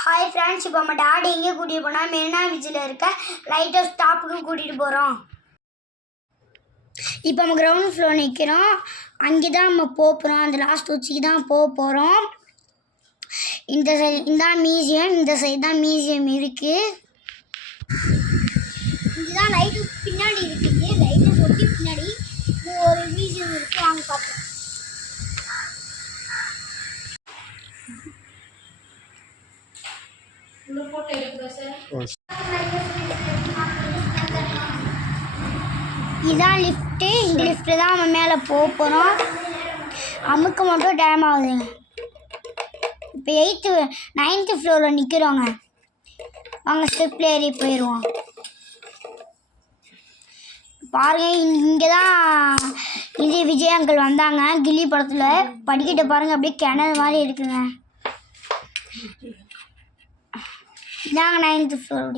Hi friends, இப்போ நம்ம daddy எங்கே கூட்டிகிட்டு போனால் மெரினா பீச்சில் இருக்க லைட் ஹவுஸ் டாப்புக்கு கூட்டிகிட்டு போகிறோம். இப்போ நம்ம கிரவுண்ட் ஃப்ளோர் நிற்கிறோம். அங்கே தான் நம்ம போகிறோம். அந்த லாஸ்ட் உச்சிக்கு தான் போகிறோம். இந்த சைடு இதான் மியூசியம், இந்த சைடு தான் மியூசியம் இருக்குது. இதுதான் லைட் ஹவுஸ் பின்னாடி இருக்குது. லைட் ஹவுஸ் ஒட்டி பின்னாடி ஒரு மியூசியம் இருக்குது. வாங்க பார்ப்போம். இதான் லிஃப்ட்டு. இந்த லிஃப்ட்டு தான் நம்ம மேலே போகிறோம். அமுக்க மட்டும் டைம் ஆகுதுங்க. இப்போ 9th ஃப்ளோரில் நிற்கிறோங்க. வாங்க ஸ்டெப்பில் ஏறி போயிடுவோம். பாருங்கள், இங்கே தான் இது விஜய் அங்கிள் வந்தாங்க கில்லி படத்தில். படிக்கிட்ட பாருங்கள், அப்படியே கிணறு மாதிரி இருக்குங்க. இதாங்க 9th ஃப்ளோர்.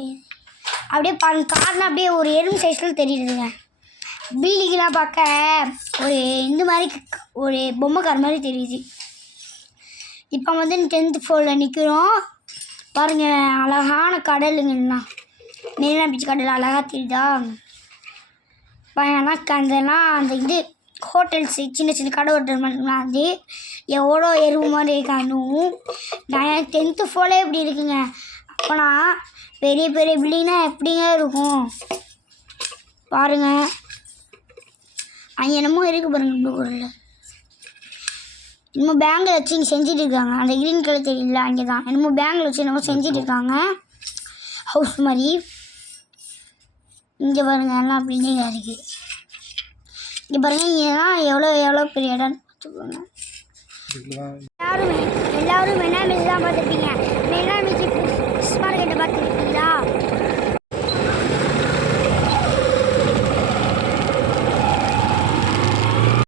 அப்படியே பாருங்க, காரணம் அப்படியே ஒரு எறும்பு சைஸில் தெரியுதுங்க. பில்டிங்லாம் பார்க்க ஒரு இந்த மாதிரி ஒரு பொம்மைக்கார மாதிரி தெரியுது. இப்போ வந்து 10th ஃப்ளோரில் நிற்கிறோம். பாருங்கள், அழகான கடலுங்கண்ணா. மெரினா பீச் கடல் அழகாக தெரியுதா? அதெல்லாம் அந்த இது ஹோட்டல்ஸ் சின்ன சின்ன கடை ஹோட்டல் மட்டும்தான். அது எவ்வளோ எறும்பு மாதிரி இருக்கானும். 10th ஃப்ளோரே இப்படி இருக்குங்க. அப்போனா பெரிய பெரிய பில்டிங்னா எப்படிங்க இருக்கும் பாருங்கள். அங்கே என்னமோ இருக்குது பாருங்கள், ப்ளூ கலரில் என்னமோ பேங்கில் வச்சு இங்கே செஞ்சுட்டு இருக்காங்க. அந்த க்ரீன் கலர் தெரியல, அங்கே தான் என்னமோ பேங்கில் வச்சு என்னமோ செஞ்சுட்டு இருக்காங்க, ஹவுஸ் மாதிரி. இங்கே பாருங்கள், எல்லாம் பில்டிங்காக இருக்குது. இங்கே பாருங்கள், இதெல்லாம் எவ்வளோ பெரிய இடம் பார்த்துக்கோங்க. எல்லாரும் மெரினா பீச் தான் பார்த்துருப்பீங்க. மெரினா பீச் ஃபிஷ் மார்க்கெட்டை பார்த்துருப்பீங்க.